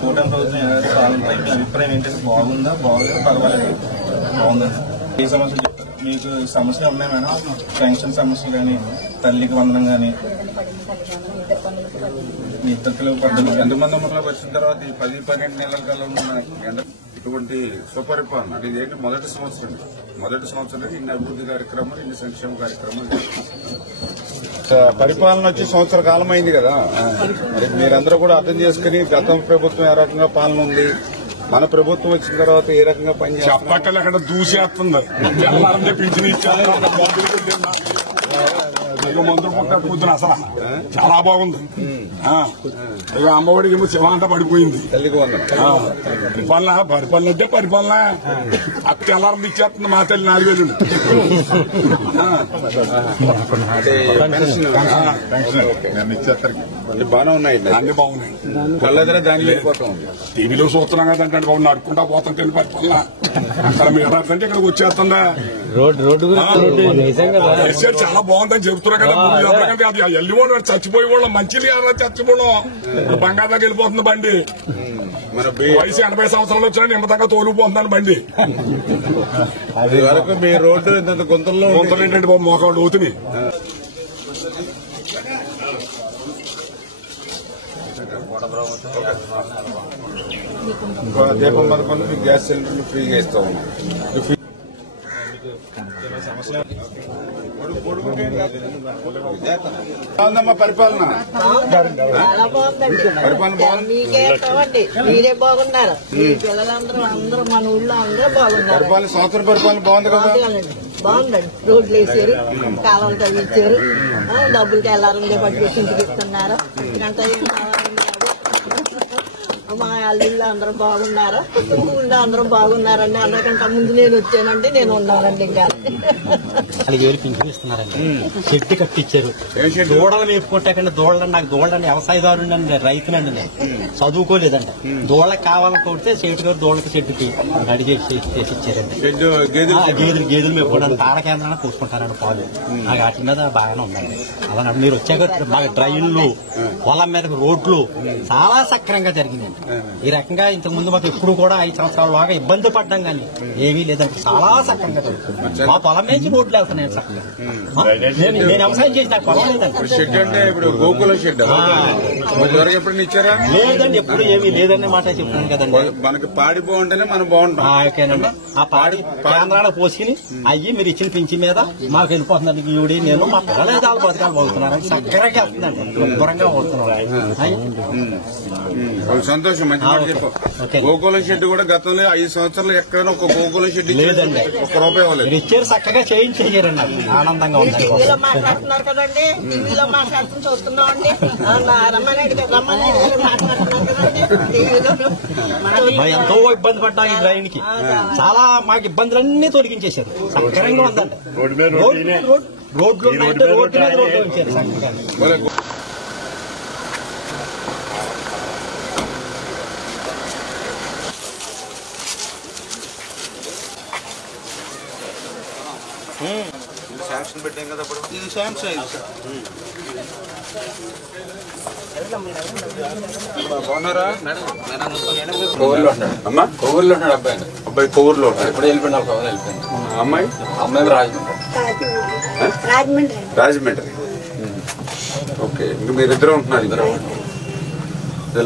కూటమి ప్రభుత్వం పాలనపై మీ అభిప్రాయం ఏంటంటే బాగుందా బాగుందా పర్వాలేదు బాగుందా ఏ సమస్యలు చెప్తారు మీకు సమస్యలు ఉన్నాయి మేడం పెన్షన్ సమస్యలు కానీ తల్లికి వందనం కానీ మీ ఇద్దరు ఎంతమంది అమలులోకి వచ్చిన తర్వాత ఈ 10-12 నెలల కాలంలో ఇటువంటి సుపరిపాలన అంటే ఇదేంటి మొదటి సంవత్సరం ఇన్ని అభివృద్ధి కార్యక్రమాలు ఇన్ని సంక్షేమ కార్యక్రమాలు పరిపాలన వచ్చి సంవత్సర కాలం అయింది కదా మరి మీరందరూ కూడా అర్థం చేసుకుని గత ప్రభుత్వం ఏ రకంగా పాలన ఉంది మన ప్రభుత్వం వచ్చిన తర్వాత ఏ రకంగా పనిచేస్తుంది అక్కడ దూసేస్తుంది మందులు పుట్ట పొద్దున అసలు చాలా బాగుంది అమ్మఒడికి ఏమో శివ అంతా పడిపోయింది తల్లికి పరిపాలన అంటే పరిపాలన అక్క ఎలారం ఇచ్చేస్తుంది మా తల్లి 4000 బాగానే ఉన్నాయి అన్ని బాగున్నాయి కళ్ళ దాని వెళ్ళిపోతాం టీవీలో చూస్తున్నాం కదంటే బాబు నడుకుంటా పోతాం తెలియదు పరిపాలన అక్కడ మీరు అంటే ఇక్కడికి వచ్చేస్తుందా రోడ్డు చాలా బాగుందని చెబుతున్నా కదా అది వెళ్ళిపోవడం చచ్చిపోయి వాళ్ళం మంచిది చచ్చిపోవడం బంగాళాకి వెళ్ళిపోతుంది బండి వయసు 80 సంవత్సరాలు వచ్చినా నిమ్మతంగా తోలిపోతున్నాను బండి అది వరకు మీ రోడ్డు గుంతల్లో ఏంటంటే బాబు మోకాళ్ళు అవుతుంది దీపం పథకంలో మీకు గ్యాస్ సిలిండర్లు ఫ్రీగా ఇస్తా ఉన్నాం పరిపాలన మీరే బాగున్నారు పిల్లలందరూ అందరూ మన ఊళ్ళో అందరూ బాగున్నారు పరిపాలన సంవత్సరం పరిపాలన బాగుంది కదా బాగుందండి రోడ్లు వేసారు కాలువలు తవ్వించారు డబ్బులకి వెళ్ళాలంటే పట్టుకొచ్చి ఇంటికి ఇస్తున్నారు ఇంకంతా మా అల్లుళ్ళు అందరూ బాగున్నారు ఊళ్ళో అందరూ బాగున్నారండి అందరికంటే ముందు నేను వచ్చానండి నేను ఉన్నానండి ఇంకా 4,000 పింఛన్ ఇస్తున్నారండి చెట్టు కట్టించారు దూడలు వేపుకుంటాకండి దూడలు నాకు దూడలని వ్యవసాయదారుడు అండి రైతునండి నేను చదువుకోలేదండి దూడలకు కావాలని కొడితే సేటు గారు దూడలకి చెట్టుకి రెడీ చేసి ఇచ్చారండి గేదెలు మేపుకోవడానికి తాళ కేంద్రాన్ని పూసుకుంటారండి పాలు నాకు వాటి మీద బాగానే ఉందండి అలా మీరు వచ్చాక బాగా డ్రైన్లు పొలం మీదకి రోడ్లు చాలా సక్రమంగా జరిగినాయండి ఈ రకంగా ఇంతకు ముందు మాకు ఎప్పుడు కూడా 5 సంవత్సరాల బాగా ఇబ్బంది పడ్డాం కానీ ఏమీ లేదంటే చాలా సక్రంగా జరుగుతుంది మా పొలం నుంచి రోడ్లు వెళ్తున్నాయి చక్కగా నేను వ్యవసాయం చేసి నాకు పొలం లేదండి షెడ్ అంటే ఇప్పుడు గోకుల షెడ్ ఎప్పుడు ఇచ్చారా లేదండి ఎప్పుడు ఏమీ లేదనే మాట చెప్తున్నాను కదండి మనకి పాడి బాగుంటేనే మనం బాగుంటాం ఓకేనండి ఆ పాడి కేంద్రాలకు పోసుకుని అయ్యి మీరు ఇచ్చిన పింఛి మీద మాకు వెళ్ళిపోతుందండి ఈవిడి నేను మా పిల్లలే దాని బతకాలు పోతున్నాను చక్కగా వెళ్తుందండి శుభ్రంగా పోతున్నాను సంతోషం మంచి మాట చెప్పు గోకుల షెడ్ కూడా గతంలో 5 సంవత్సరాలు ఎక్కడైనా ఒక గోకుల షెడ్ లేదండి ₹1 ఇవ్వలేదు ఇచ్చారు చక్కగా చేయించారండి ఆనందంగా ఉంది టీవీలో మాట్లాడుతున్నారు కదండి టీవీలో మాట్లాడుతూ చూస్తున్నామండి ఎంతో ఇబ్బంది పడ్డా ఈ డ్రైన్ కి చాలా మాకు ఇబ్బందులన్నీ తొలగించేశారు సక్రంగా ఉందండి రోడ్లు ఉన్నాయంటే రోడ్డు మీద రోడ్లు ఉంచారు చక్కగా శాంక్షన్ పెట్టాం కదా అప్పుడు ఇది శాంక్షన్ అయింది బాగున్నారా కొవ్వూరులో ఉంటాడు అమ్మా కొవ్వూరులో ఉంటాడు అబ్బాయి కొవ్వూరులో ఉంటాడు ఎప్పుడు వెళ్ళిపోయినా అమ్మాయి రాజమండ్రి ఓకే ఇంకా మీరిద్దరు ఉంటున్నారు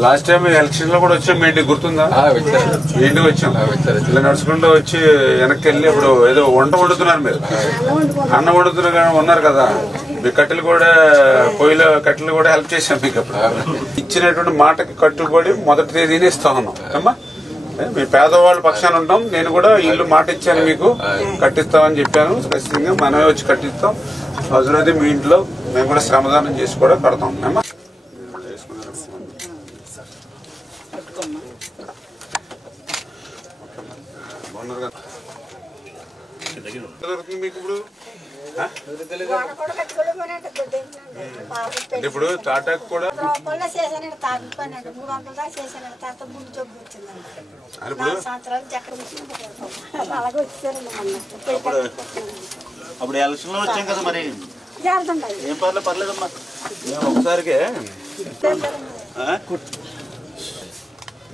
లాస్ట్ టైం ఎలక్షన్ లో కూడా వచ్చాం మీ ఇంటికి గుర్తుందా మీ ఇంటికి వచ్చాం ఇలా నడుచుకుంటూ వచ్చి వెనక్కి వెళ్ళి ఇప్పుడు ఏదో వంట వండుతున్నారు మీరు అన్నం వండుతున్నారు ఉన్నారు కదా మీ కట్టెలు కూడా పొయ్యిలో కట్టెలు కూడా హెల్ప్ చేశాం మీకు అప్పుడు ఇచ్చినటువంటి మాటకి కట్టుబడి మొదటి తేదీనే ఇస్తా ఉన్నాం అమ్మా మీ పేదవాళ్ళ పక్షాన ఉంటాం నేను కూడా ఇల్లు మాట ఇచ్చాను మీకు కట్టిస్తామని చెప్పాను ఖచ్చితంగా మనమే వచ్చి కట్టిస్తాం అవసరమైతే మీ ఇంట్లో మేము కూడా శ్రమదానం చేసి కూడా కడతాం అమ్మా మీకు ఇప్పుడు అంటే ఇప్పుడు తాటాకు కూడా చేశానండి తాగిపోయినాడు 300 దాకా చేశానండి తర్వాత గుండె జబ్బు వచ్చిందండి 4 సంవత్సరాలు చక్కెర వచ్చింది అలాగే వచ్చారండి అప్పుడు ఎలక్షన్ లో వచ్చాం కదా మరి చేరుతుంటాయి ఏం పర్లేదమ్మా ఒకసారికే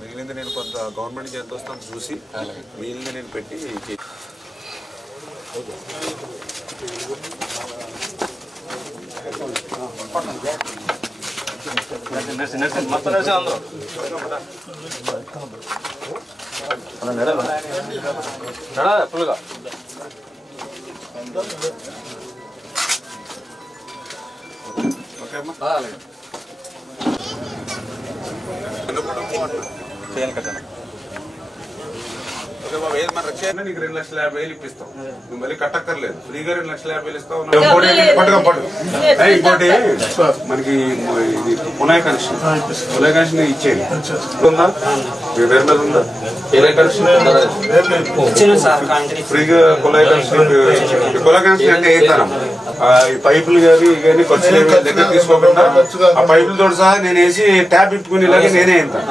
మిగిలింది నేను కొంత గవర్నమెంట్ నుంచి ఎంత వస్తాను చూసి మిగిలింది నేను పెట్టి ఫుల్గా ఓకే అమ్మా ఓకే బాబు ఏది మన రక్ష నీకు 2,50,000 ఇప్పిస్తాం నువ్వు మళ్ళీ కట్టక్కర్లేదు ఫ్రీగా 2,50,000 ఇస్తావు ఇంకోటి మనకి పునాయి కనెక్షన్ ఇచ్చేది ఉందా మీ పేరు మీద ఉందా ఫ్రీగా కుళాయి కనెక్షన్ అంటే వేస్తాను ఈ పైపులు కానీ ఖర్చులు దగ్గర తీసుకోకుండా ఆ పైపులతో సహా నేను వేసి ట్యాప్ ఇప్పుకునేలాగా నేనే వేస్తాను